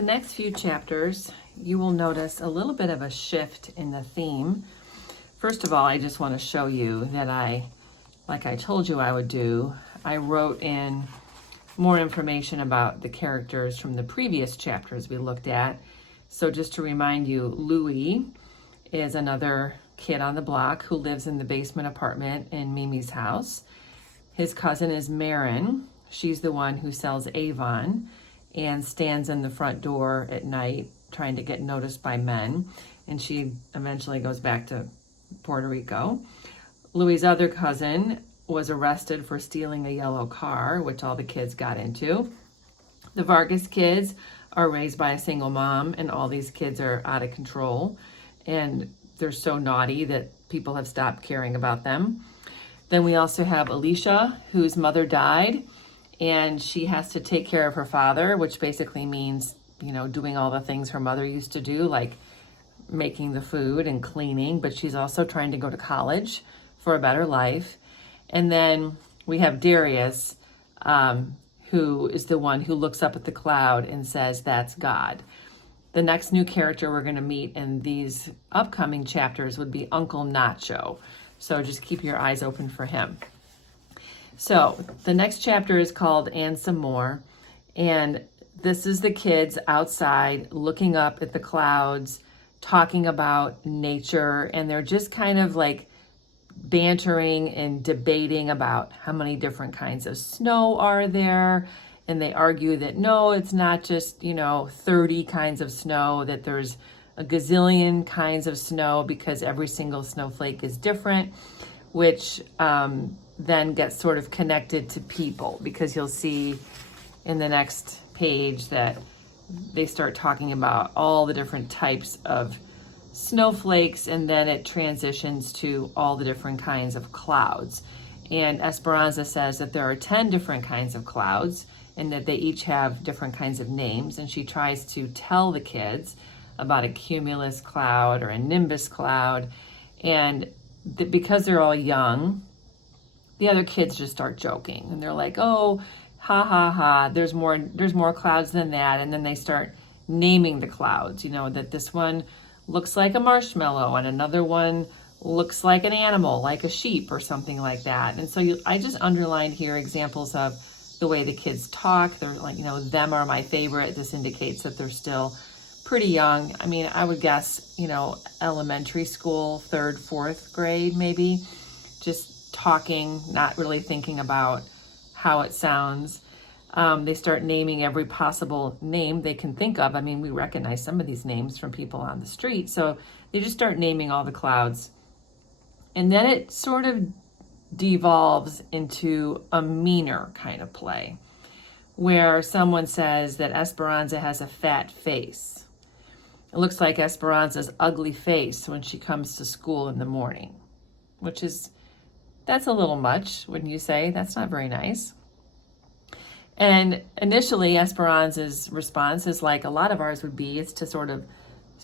The next few chapters, you will notice a little bit of a shift in the theme. First of all, I just want to show you that like I told you I would do, I wrote in more information about the characters from the previous chapters we looked at. So just to remind you, Louis is another kid on the block who lives in the basement apartment in Mimi's house. His cousin is Marin. She's the one who sells Avon and stands in the front door at night trying to get noticed by men. And she eventually goes back to Puerto Rico. Louis's other cousin was arrested for stealing a yellow car, which all the kids got into. The Vargas kids are raised by a single mom, and all these kids are out of control. And they're so naughty that people have stopped caring about them. Then we also have Alicia, whose mother died, and she has to take care of her father, which basically means, doing all the things her mother used to do, like making the food and cleaning, but she's also trying to go to college for a better life. And then we have Darius, who is the one who looks up at the cloud and says, "That's God." The next new character we're going to meet in these upcoming chapters would be Uncle Nacho. So just keep your eyes open for him. So the next chapter is called "And Some More." And this is the kids outside looking up at the clouds, talking about nature. And they're just kind of like bantering and debating about how many different kinds of snow are there. And they argue that no, it's not just, 30 kinds of snow, that there's a gazillion kinds of snow because every single snowflake is different, which then gets sort of connected to people, because you'll see in the next page that they start talking about all the different types of snowflakes, and then it transitions to all the different kinds of clouds. And Esperanza says that there are 10 different kinds of clouds, and that they each have different kinds of names, and she tries to tell the kids about a cumulus cloud or a nimbus cloud. And because they're all young, the other kids just start joking, and they're like, "Oh, ha ha ha, there's more clouds than that." And then they start naming the clouds, that this one looks like a marshmallow and another one looks like an animal, like a sheep or something like that. And so I just underlined here examples of the way the kids talk. They're like, them are my favorite. This indicates that they're still pretty young. I mean, I would guess, elementary school, 3rd, 4th grade, maybe, just talking, not really thinking about how it sounds. They start naming every possible name they can think of. I mean, we recognize some of these names from people on the street. So they just start naming all the clouds. And then it sort of devolves into a meaner kind of play, where someone says that Esperanza has a fat face. It looks like Esperanza's ugly face when she comes to school in the morning, that's a little much, wouldn't you say? That's not very nice. And initially, Esperanza's response is like a lot of ours would be, it's to sort of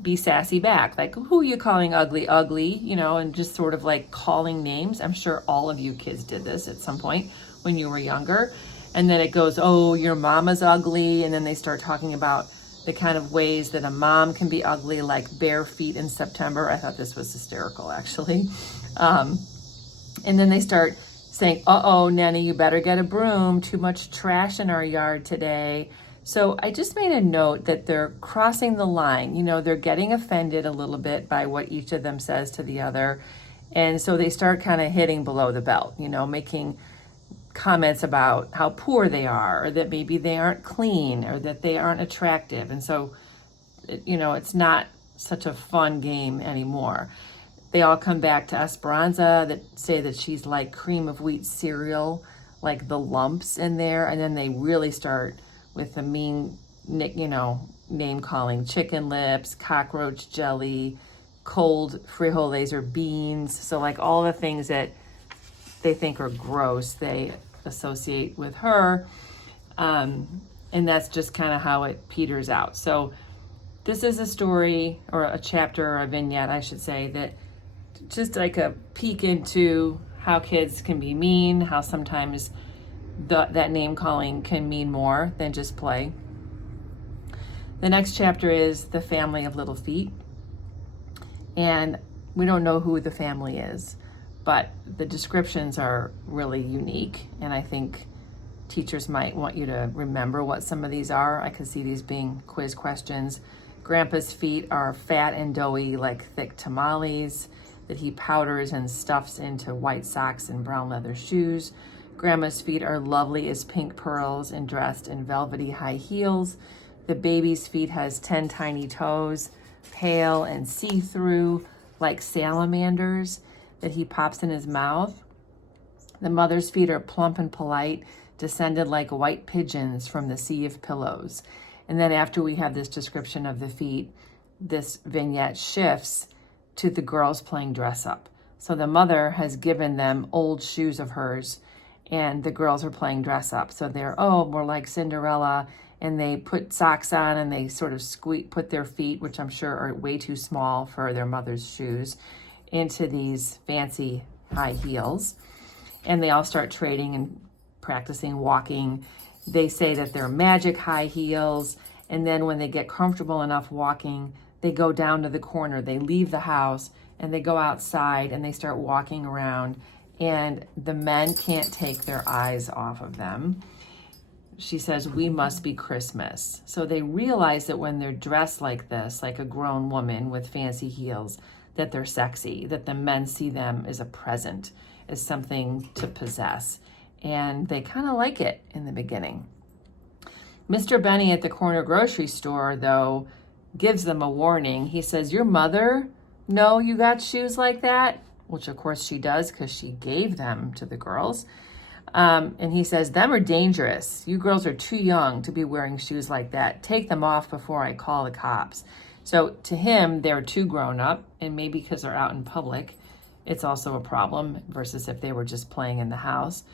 be sassy back, like, "Who are you calling ugly, and just sort of like calling names. I'm sure all of you kids did this at some point when you were younger. And then it goes, "Oh, your mama's ugly." And then they start talking about the kind of ways that a mom can be ugly, like bare feet in September. I thought this was hysterical, actually. And then they start saying, "Uh-oh, Nanny, you better get a broom. Too much trash in our yard today." So I just made a note that they're crossing the line. They're getting offended a little bit by what each of them says to the other. And so they start kind of hitting below the belt, making comments about how poor they are, or that maybe they aren't clean, or that they aren't attractive. And so, it's not such a fun game anymore. They all come back to Esperanza that say that she's like cream of wheat cereal, like the lumps in there. And then they really start with the mean, name calling: chicken lips, cockroach jelly, cold frijoles or beans. So like all the things that they think are gross, they associate with her. And that's just kind of how it peters out. So this is a story, or a chapter, or a vignette, I should say, that just like a peek into how kids can be mean, how sometimes that name calling can mean more than just play. The next chapter is the family of little feet. And we don't know who the family is, but the descriptions are really unique. And I think teachers might want you to remember what some of these are. I could see these being quiz questions. Grandpa's feet are fat and doughy like thick tamales that he powders and stuffs into white socks and brown leather shoes. Grandma's feet are lovely as pink pearls and dressed in velvety high heels. The baby's feet has 10 tiny toes, pale and see-through like salamanders that he pops in his mouth. The mother's feet are plump and polite, descended like white pigeons from the sea of pillows. And then after we have this description of the feet, this vignette shifts to the girls playing dress up. So the mother has given them old shoes of hers, and the girls are playing dress up. So they're, more like Cinderella, and they put socks on and they sort of put their feet, which I'm sure are way too small for their mother's shoes, into these fancy high heels. And they all start trading and practicing walking. They say that they're magic high heels. And then when they get comfortable enough walking, they go down to the corner. They leave the house and they go outside and they start walking around. And the men can't take their eyes off of them. She says, we must be Christmas. So they realize that when they're dressed like this, like a grown woman with fancy heels, that they're sexy, that the men see them as a present, as something to possess. And they kind of like it in the beginning. Mr. Benny at the corner grocery store, though, gives them a warning. He says, your mother know you got shoes like that? Which, of course, she does because she gave them to the girls. And he says, them are dangerous. You girls are too young to be wearing shoes like that. Take them off before I call the cops. So to him, they're too grown up, and maybe because they're out in public, it's also a problem versus if they were just playing in the house.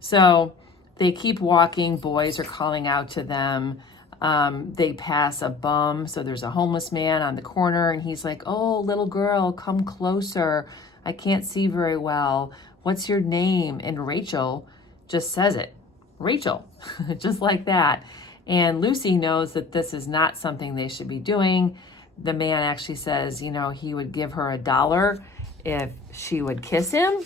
So they keep walking. Boys are calling out to them. They pass a bum. So there's a homeless man on the corner, and he's like, oh, little girl, come closer. I can't see very well. What's your name? And Rachel just says it. Rachel, just like that. And Lucy knows that this is not something they should be doing. The man actually says, he would give her $1 if she would kiss him.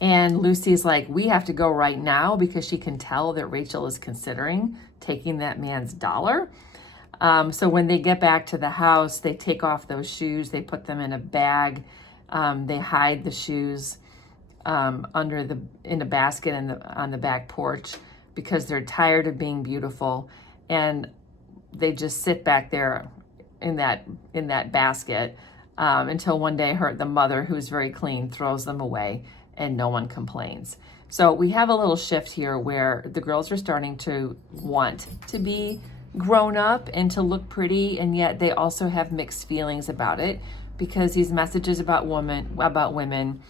And Lucy's like, we have to go right now, because she can tell that Rachel is considering taking that man's $1. So when they get back to the house, they take off those shoes. They put them in a bag. They hide the shoes in a basket on the back porch because they're tired of being beautiful, and they just sit back there in that basket until one day the mother, who's very clean, throws them away, and no one complains. So we have a little shift here where the girls are starting to want to be grown up and to look pretty, and yet they also have mixed feelings about it, because these messages about women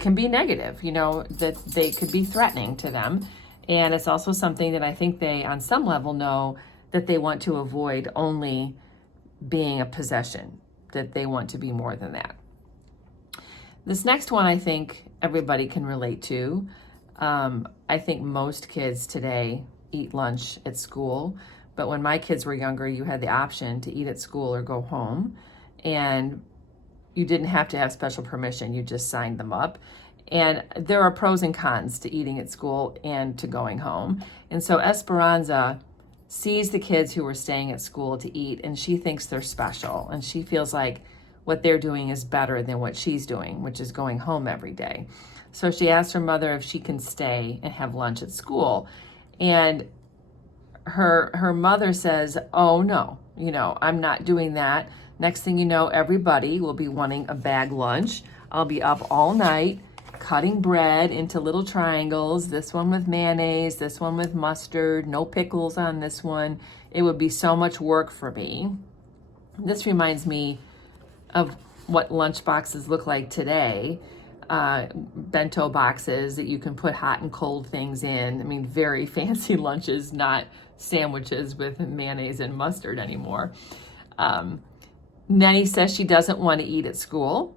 can be negative, that they could be threatening to them. And it's also something that I think they, on some level, know that they want to avoid only being a possession, that they want to be more than that. This next one, I think everybody can relate to. I think most kids today eat lunch at school, but when my kids were younger, you had the option to eat at school or go home, and you didn't have to have special permission. You just signed them up. And there are pros and cons to eating at school and to going home. And so Esperanza sees the kids who are staying at school to eat, and she thinks they're special, and she feels like what they're doing is better than what she's doing, which is going home every day. So she asks her mother if she can stay and have lunch at school. And her mother says, oh no, I'm not doing that. Next thing you know, everybody will be wanting a bag lunch. I'll be up all night cutting bread into little triangles, this one with mayonnaise, this one with mustard, no pickles on this one. It would be so much work for me. This reminds me of what lunch boxes look like today. Bento boxes that you can put hot and cold things in. I mean, very fancy lunches, not sandwiches with mayonnaise and mustard anymore. Nenny says she doesn't want to eat at school.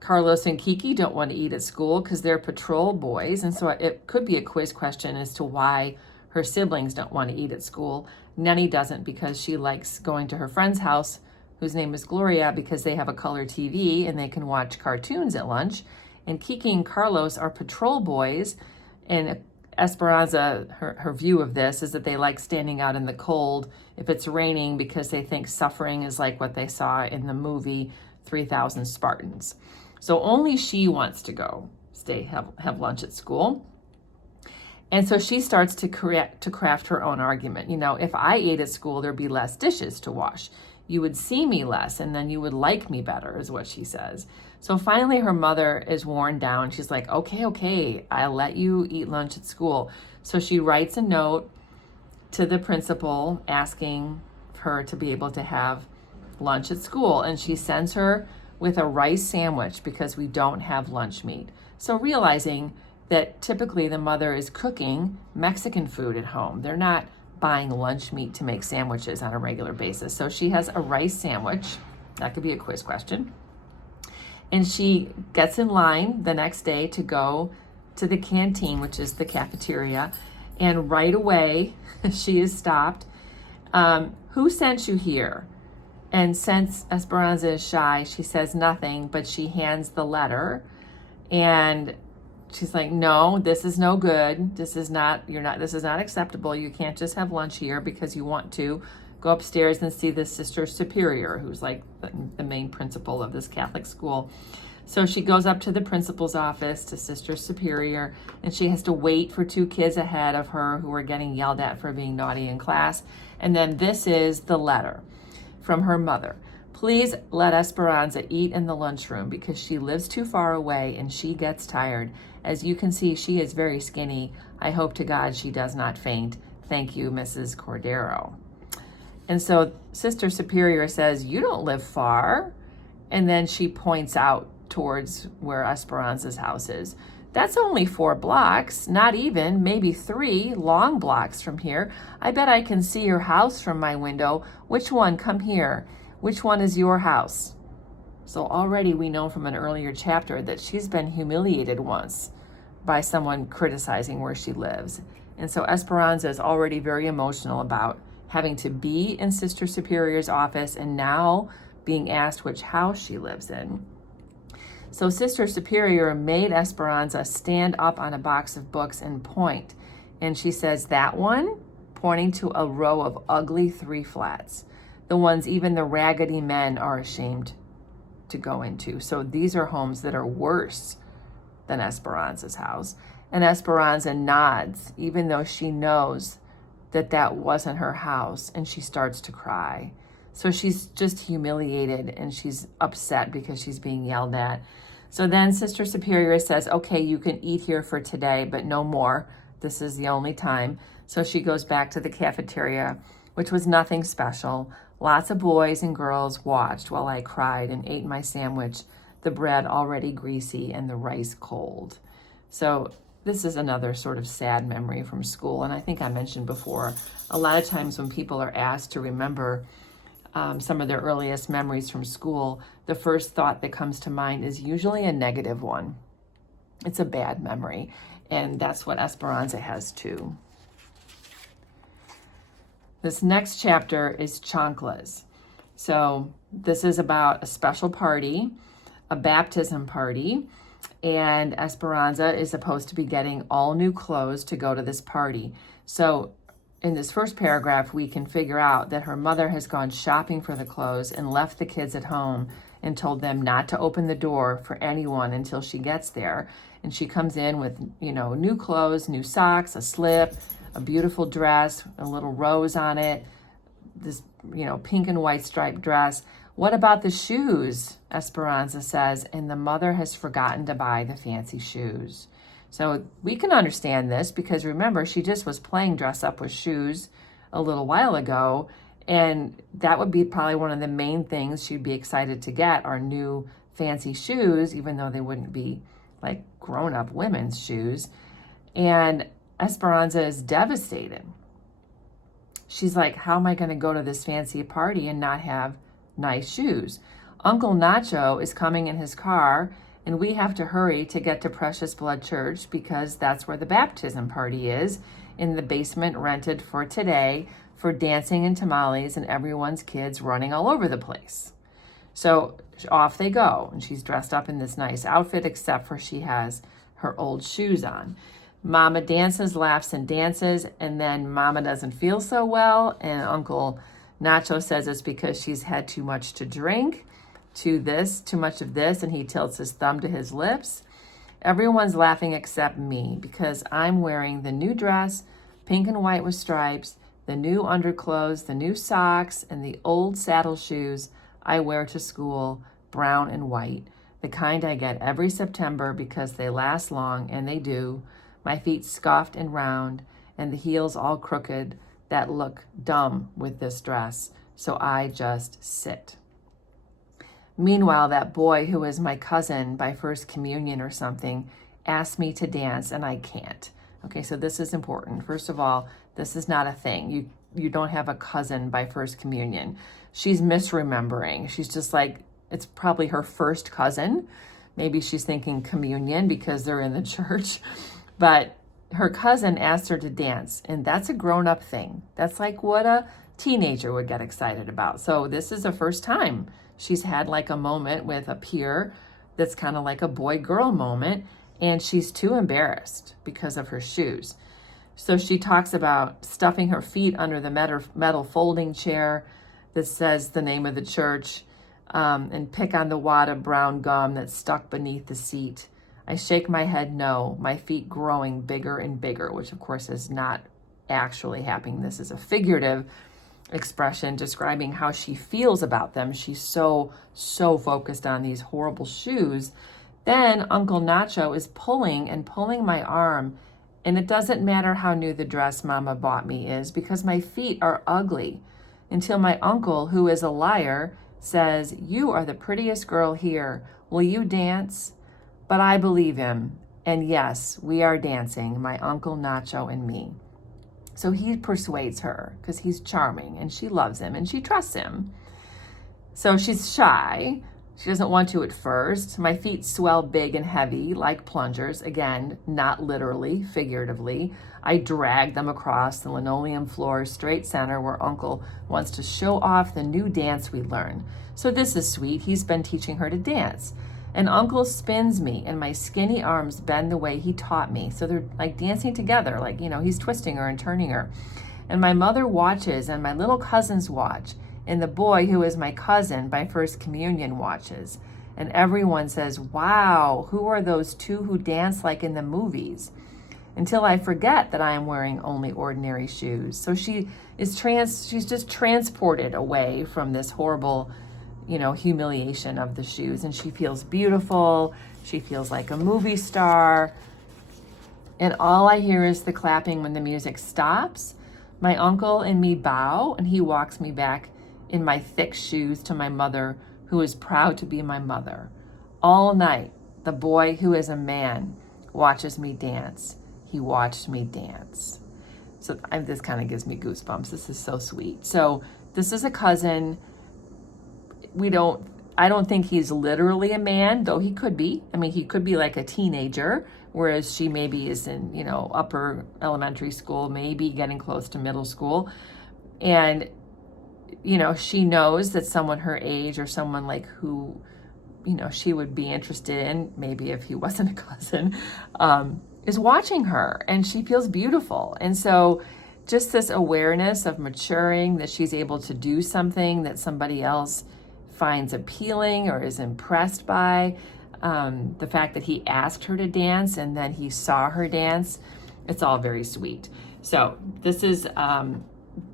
Carlos and Kiki don't want to eat at school because they're patrol boys. And so it could be a quiz question as to why her siblings don't want to eat at school. Nenny doesn't because she likes going to her friend's house, whose name is Gloria, because they have a color TV and they can watch cartoons at lunch. And Kiki and Carlos are patrol boys. And Esperanza, her view of this is that they like standing out in the cold if it's raining because they think suffering is like what they saw in the movie 3,000 Spartans. So only she wants to go have lunch at school. And so she starts to craft her own argument. You know, if I ate at school, there'd be less dishes to wash. You would see me less, and then you would like me better, is what she says. So finally, her mother is worn down. She's like, okay, I'll let you eat lunch at school. So she writes a note to the principal asking her to be able to have lunch at school. And she sends her with a rice sandwich because we don't have lunch meat. So realizing that typically the mother is cooking Mexican food at home. They're not buying lunch meat to make sandwiches on a regular basis. So she has a rice sandwich. That could be a quiz question. And she gets in line the next day to go to the canteen, which is the cafeteria. And right away, she is stopped. Who sent you here? And since Esperanza is shy, she says nothing, but she hands the letter. And she's like, no, this is no good. This is not acceptable. You can't just have lunch here because you want to go upstairs and see the sister superior, who's like the main principal of this Catholic school. So she goes up to the principal's office, to Sister Superior, and she has to wait for 2 kids ahead of her who are getting yelled at for being naughty in class. And then this is the letter from her mother. Please let Esperanza eat in the lunchroom because she lives too far away and she gets tired. As you can see, she is very skinny. I hope to God she does not faint. Thank you, Mrs. Cordero. And so Sister Superior says, you don't live far. And then she points out towards where Esperanza's house is. That's only 4 blocks, not even, maybe 3 long blocks from here. I bet I can see your house from my window. Which one? Come here. Which one is your house? So already we know from an earlier chapter that she's been humiliated once by someone criticizing where she lives. And so Esperanza is already very emotional about having to be in Sister Superior's office and now being asked which house she lives in. So Sister Superior made Esperanza stand up on a box of books and point. And she says, that one, pointing to a row of ugly 3 flats, the ones even the raggedy men are ashamed to go into. So these are homes that are worse than Esperanza's house. And Esperanza nods, even though she knows that that wasn't her house, and she starts to cry. So she's just humiliated and she's upset because she's being yelled at. So then Sister Superior says, okay, you can eat here for today, but no more. This is the only time. So she goes back to the cafeteria, which was nothing special. Lots of boys and girls watched while I cried and ate my sandwich, the bread already greasy and the rice cold. So this is another sort of sad memory from school. And I think I mentioned before, a lot of times when people are asked to remember some of their earliest memories from school, the first thought that comes to mind is usually a negative one. It's a bad memory. And that's what Esperanza has too. This next chapter is chanclas. So this is about a special party, a baptism party, and Esperanza is supposed to be getting all new clothes to go to this party. So in this first paragraph, we can figure out that her mother has gone shopping for the clothes and left the kids at home and told them not to open the door for anyone until she gets there. And she comes in with, new clothes, new socks, a slip, a beautiful dress, a little rose on it, this, pink and white striped dress. What about the shoes? Esperanza says, and the mother has forgotten to buy the fancy shoes. So we can understand this because remember, she just was playing dress up with shoes a little while ago, and that would be probably one of the main things she'd be excited to get are new fancy shoes, even though they wouldn't be like grown-up women's shoes. And Esperanza is devastated. She's like, how am I going to go to this fancy party and not have nice shoes? Uncle Nacho is coming in his car, and we have to hurry to get to Precious Blood Church because that's where the baptism party is. in the basement rented for today for dancing and tamales and everyone's kids running all over the place. So off they go, and she's dressed up in this nice outfit, except for she has her old shoes on. Mama dances, laughs, and dances, and then Mama doesn't feel so well, and Uncle Nacho says it's because she's had too much to drink, too much of this, and he tilts his thumb to his lips. Everyone's laughing except me, because I'm wearing the new dress, pink and white with stripes, the new underclothes, the new socks, and the old saddle shoes I wear to school, brown and white, the kind I get every September because they last long, and they do. My feet scuffed and round, and the heels all crooked that look dumb with this dress, so I just sit. Meanwhile, that boy who is my cousin by first communion or something asked me to dance, and I can't. Okay, so this is important. First of all, this is not a thing. You don't have a cousin by first communion. She's misremembering. She's just like, it's probably her first cousin. Maybe she's thinking communion because they're in the church. But her cousin asked her to dance, and that's a grown-up thing. That's like what a teenager would get excited about. So this is the first time she's had like a moment with a peer that's kind of like a boy-girl moment, and she's too embarrassed because of her shoes. So she talks about stuffing her feet under the metal folding chair that says the name of the church, and pick on the wad of brown gum that's stuck beneath the seat. I shake my head no, my feet growing bigger and bigger, which of course is not actually happening. This is a figurative expression describing how she feels about them. She's so focused on these horrible shoes. Then Uncle Nacho is pulling my arm, and it doesn't matter how new the dress Mama bought me is because my feet are ugly, until my uncle, who is a liar, says, "You are the prettiest girl here. Will you dance?" But I believe him, and yes, we are dancing, my Uncle Nacho and me. So he persuades her because he's charming, and she loves him, and she trusts him. So she's shy. She doesn't want to at first. My feet swell big and heavy like plungers. Again, not literally, figuratively. I drag them across the linoleum floor, straight center, where Uncle wants to show off the new dance we learn. So this is sweet. He's been teaching her to dance. And Uncle spins me, and my skinny arms bend the way he taught me. So they're like dancing together, like, he's twisting her and turning her. And my mother watches, and my little cousins watch. And the boy who is my cousin by first communion watches. And everyone says, "Wow, who are those two who dance like in the movies?" Until I forget that I am wearing only ordinary shoes. So she's just transported away from this horrible, humiliation of the shoes. And she feels beautiful. She feels like a movie star. And all I hear is the clapping when the music stops. My uncle and me bow, and he walks me back in my thick shoes to my mother, who is proud to be my mother. All night, the boy who is a man watches me dance. He watched me dance. So this kind of gives me goosebumps. This is so sweet. So this is a cousin. I don't think he's literally a man, though he could be. I mean, he could be like a teenager, whereas she maybe is in, upper elementary school, maybe getting close to middle school. And, she knows that someone her age or someone like who, she would be interested in, maybe if he wasn't a cousin, is watching her, and she feels beautiful. And so just this awareness of maturing, that she's able to do something that somebody else finds appealing or is impressed by, the fact that he asked her to dance and then he saw her dance, it's all very sweet. So this is,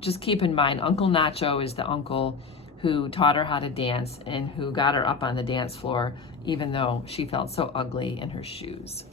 just keep in mind, Uncle Nacho is the uncle who taught her how to dance and who got her up on the dance floor, even though she felt so ugly in her shoes.